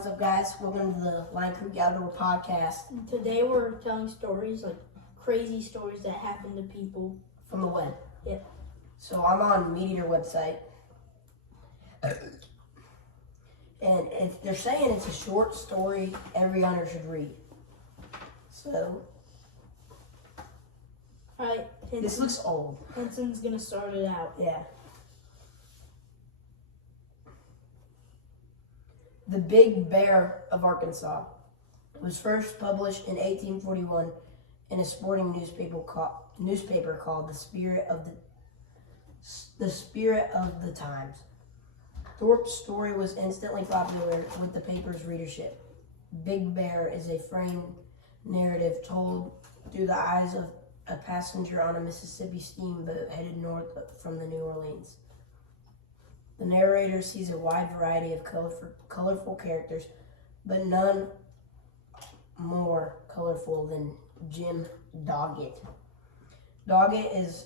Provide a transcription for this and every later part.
what's up, guys? Welcome to the Line Creek Outdoor Podcast. And today we're telling stories, like crazy stories that happen to people. From the web. Yep. So I'm on Meat Eater website. And they're saying it's a short story every hunter should read. So, Alright, this looks old. Henson's gonna start it out. Yeah. The Big Bear of Arkansas was first published in 1841 in a sporting newspaper called The Spirit of the Times. Thorpe's story was instantly popular with the paper's readership. Big Bear is a framed narrative told through the eyes of a passenger on a Mississippi steamboat headed north from the New Orleans. The narrator sees a wide variety of colorful characters, but none more colorful than Jim Doggett. Doggett is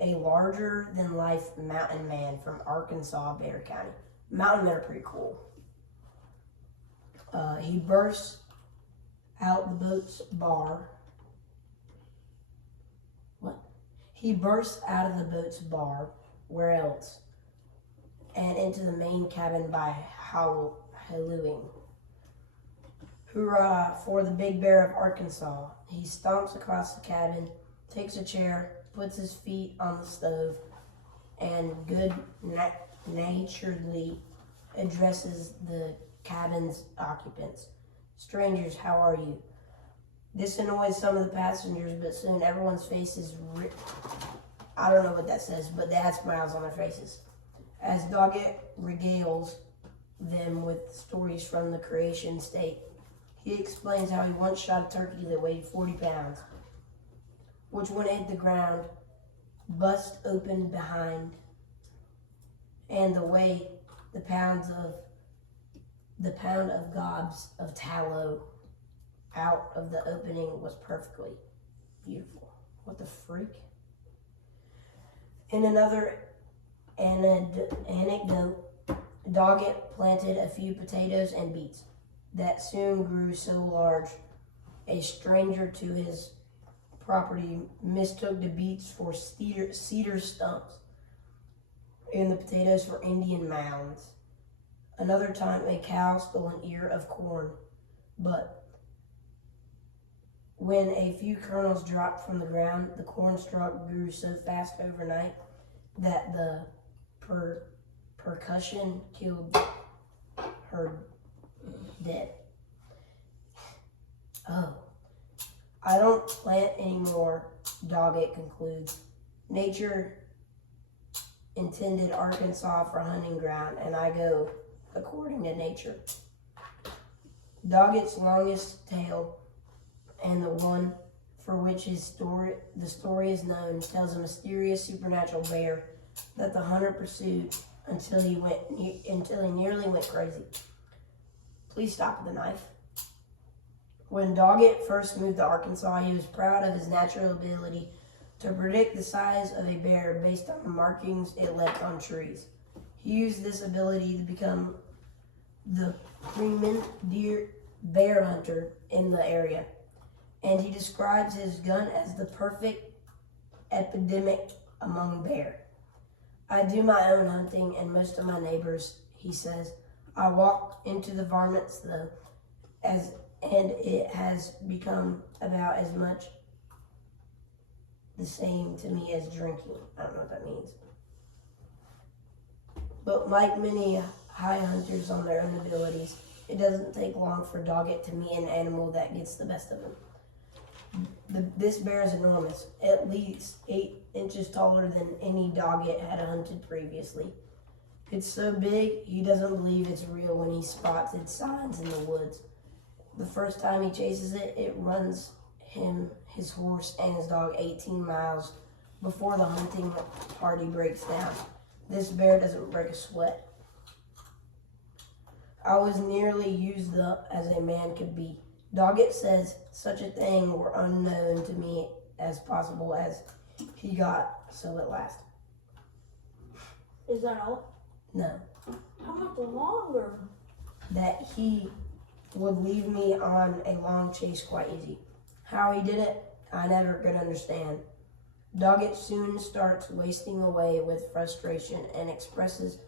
a larger-than-life mountain man from Arkansas, Bear County. Mountain men are pretty cool. He bursts out the boat's bar. He bursts out of the boat's bar, where else, and into the main cabin by hallooing. Hoorah for the Big Bear of Arkansas. He stomps across the cabin, takes a chair, puts his feet on the stove, and good-naturedly addresses the cabin's occupants. Strangers, how are you? This annoys some of the passengers, but soon everyone's faces I don't know what that says, but they had smiles on their faces. As Doggett regales them with stories from the creation state, he explains how he once shot a turkey that weighed 40 pounds, which when it hit the ground, bust open behind, and the way the pound of gobs of tallow out of the opening was perfectly beautiful. What the freak? In another anecdote, Doggett planted a few potatoes and beets that soon grew so large a stranger to his property mistook the beets for cedar stumps and the potatoes for Indian mounds. Another time, a cow stole an ear of corn, but when a few kernels dropped from the ground, the corn stalk grew so fast overnight that the percussion killed her dead. Oh, I don't plant anymore, Doggett concludes. Nature intended Arkansas for hunting ground, and I go according to nature. Doggett's longest tale, and the one for which the story is known, tells a mysterious supernatural bear that the hunter pursued until he nearly went crazy. Please stop with the knife. When Doggett first moved to Arkansas, he was proud of his natural ability to predict the size of a bear based on the markings it left on trees. He used this ability to become the preeminent bear hunter in the area, and he describes his gun as the perfect epidemic among bear. I do my own hunting and most of my neighbors, he says. I walk into the varmints though, and it has become about as much the same to me as drinking. I don't know what that means. But like many high hunters on their own abilities, it doesn't take long for Doggett to meet an animal that gets the best of him. This bear is enormous, at least 8 inches taller than any Doggett had hunted previously. It's so big, he doesn't believe it's real when he spots its signs in the woods. The first time he chases it, it runs him, his horse, and his dog 18 miles before the hunting party breaks down. This bear doesn't break a sweat. I was nearly used up as a man could be. Doggett says such a thing were unknown to me as possible as he got so at last. Is that all? No. How much longer? that he would leave me on a long chase quite easy. How he did it, I never could understand. Doggett soon starts wasting away with frustration and expresses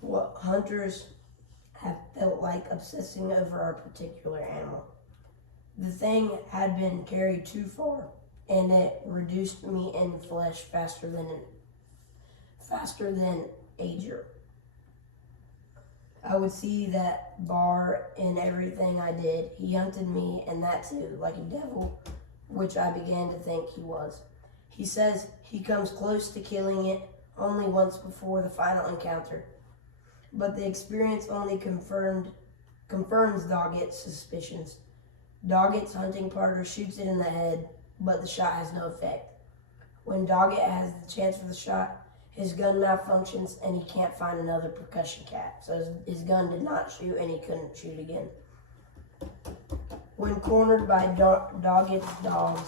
what hunters have felt like obsessing over a particular animal. The thing had been carried too far, and it reduced me in flesh faster than ager. I would see that bar in everything I did. He hunted me, and that too, like a devil, which I began to think he was. He says he comes close to killing it only once before the final encounter, but the experience only confirms Doggett's suspicions. Doggett's hunting partner shoots it in the head, but the shot has no effect. When Doggett has the chance for the shot, his gun malfunctions and he can't find another percussion cap. So his gun did not shoot and he couldn't shoot again. When cornered by Doggett's dogs,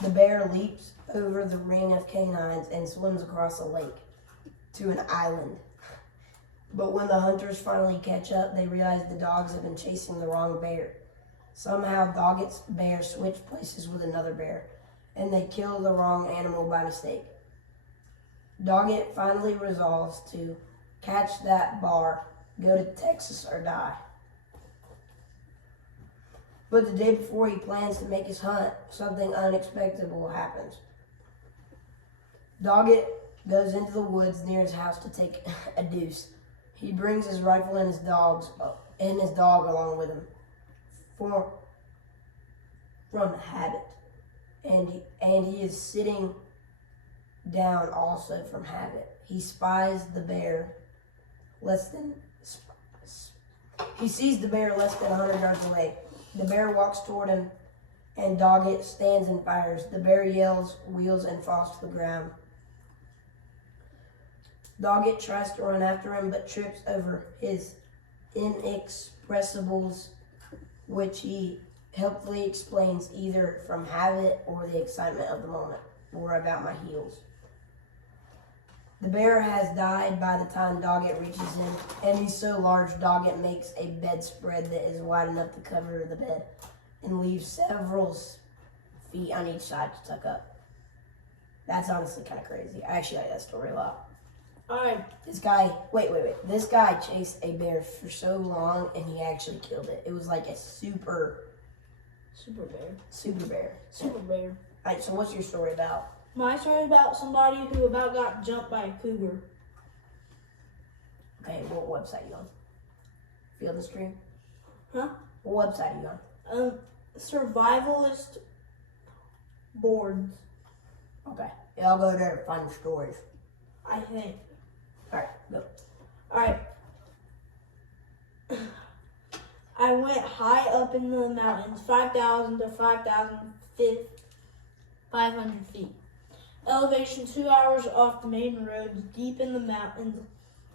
the bear leaps over the ring of canines and swims across a lake to an island. But when the hunters finally catch up, they realize the dogs have been chasing the wrong bear. Somehow Doggett's bear switched places with another bear, and they kill the wrong animal by mistake. Doggett finally resolves to catch that bar, go to Texas or die. But the day before he plans to make his hunt, something unexpected happens. Doggett goes into the woods near his house to take a deuce. He brings his rifle and his dog along with him from habit, and he is sitting down also from habit. He spies the bear he sees the bear less than 100 yards away. The bear walks toward him, and Doggett stands and fires. The bear yells, wheels, and falls to the ground. Doggett tries to run after him, but trips over his inexpressibles, which he helpfully explains either from habit or the excitement of the moment, or about my heels. The bear has died by the time Doggett reaches him, and he's so large Doggett makes a bedspread that is wide enough to cover the bed and leaves several feet on each side to tuck up. That's honestly kind of crazy. I actually like that story a lot. Alright. This guy, wait. This guy chased a bear for so long, and he actually killed it. It was like a super bear. Alright, so what's your story about? My story is about somebody who about got jumped by a cougar. Okay, what website are you on? Field and Stream? Huh? What website are you on? Survivalist boards, Okay. Yeah, I'll go there and find the stories. I think. Alright, go. Alright. I went high up in the mountains, 5,000 to 5,500 feet. Elevation 2 hours off the main roads, deep in the mountains,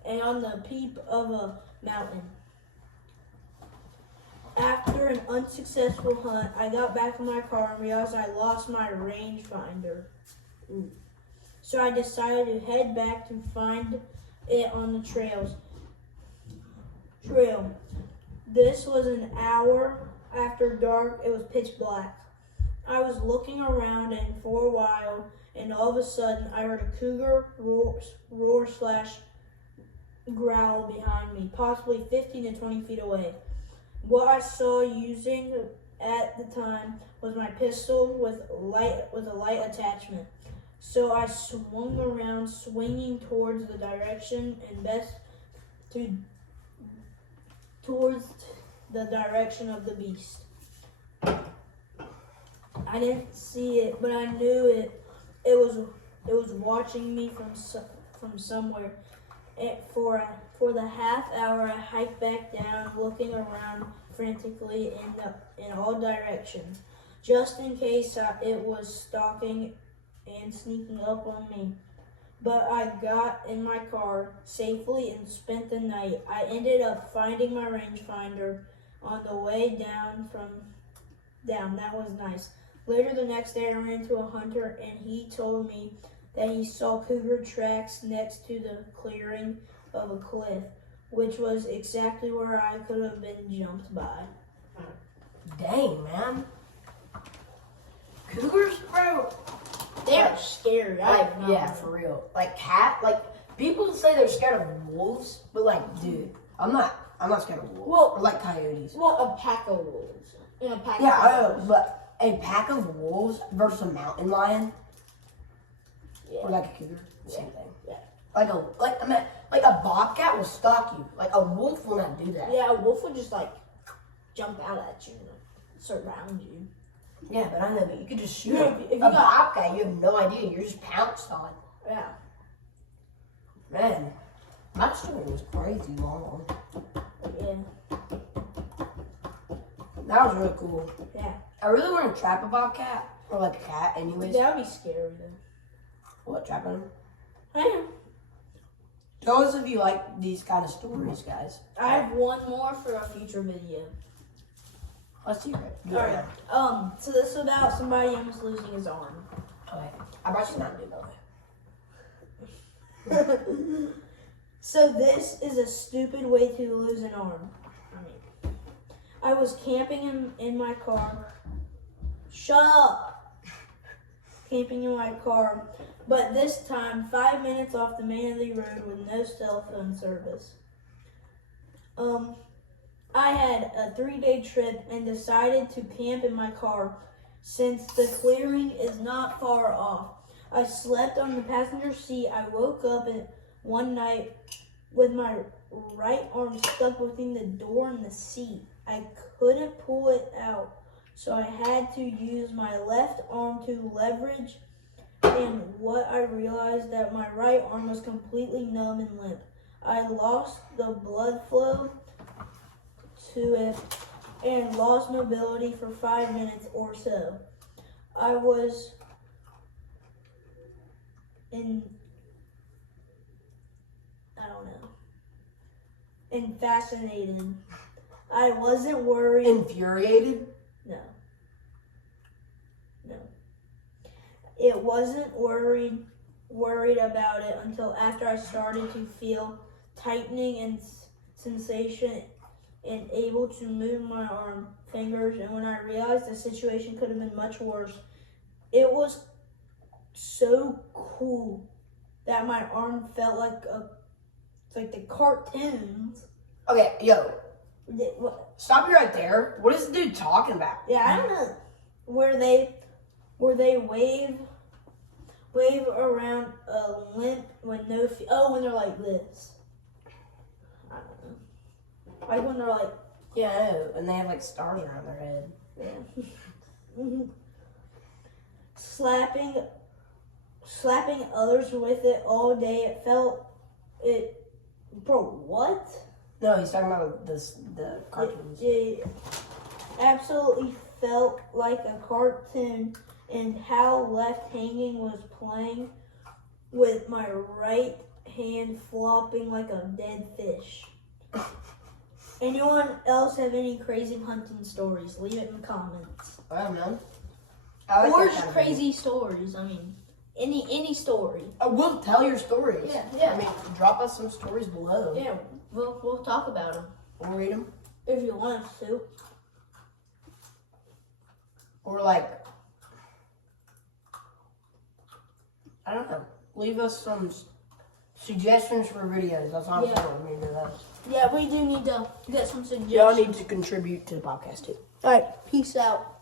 and on the peak of a mountain. After an unsuccessful hunt, I got back in my car and realized I lost my rangefinder. So I decided to head back to find it on the trail. This was an hour after dark. It was pitch black. I was looking around and for a while, and all of a sudden I heard a cougar roar/growl behind me, possibly 15 to 20 feet away. What I saw using at the time was my pistol with a light attachment. So I swung around, swinging towards the direction towards the direction of the beast. I didn't see it, but I knew it was watching me from somewhere. For the half hour, I hiked back down, looking around frantically in all directions, just in case it was stalking and sneaking up on me. But I got in my car safely and spent the night. I ended up finding my rangefinder on the way down. That was nice. Later the next day, I ran into a hunter, and he told me that he saw cougar tracks next to the clearing of a cliff. which was exactly where I could have been jumped by. Dang, man. Cougars, bro. They're scary. I have no Yeah, idea. for real. Like people say they're scared of wolves, but like, dude, I'm not scared of wolves. Well- or like coyotes. Well, a pack of wolves. And a pack Yeah, of I know, wolves. but a pack of wolves versus a mountain lion Yeah. or like a cougar, same thing. Yeah. Like a bobcat will stalk you. Like a wolf will not do that. Yeah, a wolf would just like jump out at you and surround you. Yeah, but I know that you could just shoot Yeah, him. if you A got- bobcat, you have no idea. You're just pounced on. Yeah. Man, my story was crazy long. Yeah. That was really cool. Yeah. I really want to trap a bobcat or like a cat, anyways. That would be scary though. What, trapping them? I am. Tell us if you like these kind of stories, guys. I have one more for a future video. Let's hear it. All right. So this is about somebody almost losing his arm. Okay. I brought you Mountain Dew, by the way. So this is a stupid way to lose an arm. I was camping in my car. Shut up. Camping in my car, but this time 5 minutes off the main of the road with no cell phone service. I had a 3-day trip and decided to camp in my car since the clearing is not far off. I slept on the passenger seat. I woke up one night with my right arm stuck between the door and the seat. I couldn't pull it out, so I had to use my left arm to leverage, and what I realized that my right arm was completely numb and limp. I lost the blood flow to it and lost mobility for 5 minutes or so. I was fascinated. I wasn't worried. Infuriated? No. It wasn't worried about it until after I started to feel tightening and sensation and able to move my arm fingers, and when I realized the situation could have been much worse. It was so cool that my arm felt like the cartoons. Okay, yo, What? stop you right there. What is the dude talking about? Yeah, I don't know. Where they wave around a limp with no when they're like this. I don't know. Like when they're like, Yeah, I know. And they have like stars around their head. yeah. Slapping others with it all day. Bro, what? No, he's talking about the cartoons. It absolutely felt like a cartoon, and how left hanging was playing with my right hand flopping like a dead fish. Anyone else have any crazy hunting stories? Leave it in the comments. I don't know. I like Or that just kind of crazy stories. I mean, any story. We'll tell your stories. Yeah. I mean, drop us some stories below. Yeah, we'll talk about them We'll read them. if you want us to. Or like, I don't know. Leave us some suggestions for videos. That's all I'm Yeah. saying. We need to do that. Yeah, we do need to get some suggestions. Y'all need to contribute to the podcast too. All right, peace out.